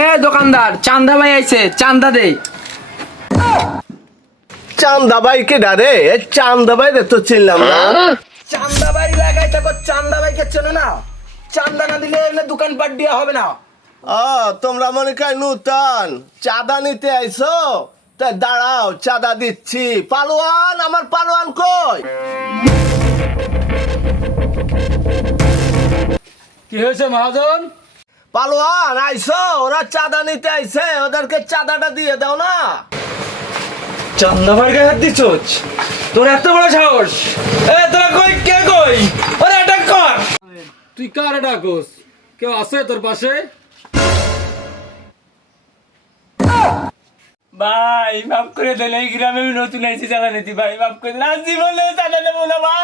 এ দোকানদার, চান্দা ভাই আইছে, চান্দা দে। চান্দা ভাই কে ডারে? চান্দা ভাই রে তো চিনলাম না। চান্দা ভাই লাগাই থাকো, চান্দা ভাইকে চেনো না? চান্দা না দিলে এলে দোকানপাট দেওয়া হবে না। তোমরা মনে কয় নূতন চাঁদা নিতে আইছো? তাই দাঁড়াও, চাঁদা দিচ্ছি। পালোয়ান, আমার পালোয়ান কই? কি হয়েছে মহাজন? পালোয়ান আইছো? ওরা চাঁদা নিতে আইছে, ওদেরকে চাঁদাটা দিয়ে দাও না। চান্দা ভাইয়ের গায়ে হাত দিচ্ছস? তোর এত বড় সাহস! এ তোরা কই, কে কই? ওরে অ্যাটাক কর! তুই কার ডাকোস? কেউ আছে তোর পাশে? ভাই মাফ করে দেন, এই গ্রামে আমি নতুন আইছি চাঁদা নিতে, ভাই মাফ করে দেন। আর জীবনেও চাঁদা নেবো না ভাই।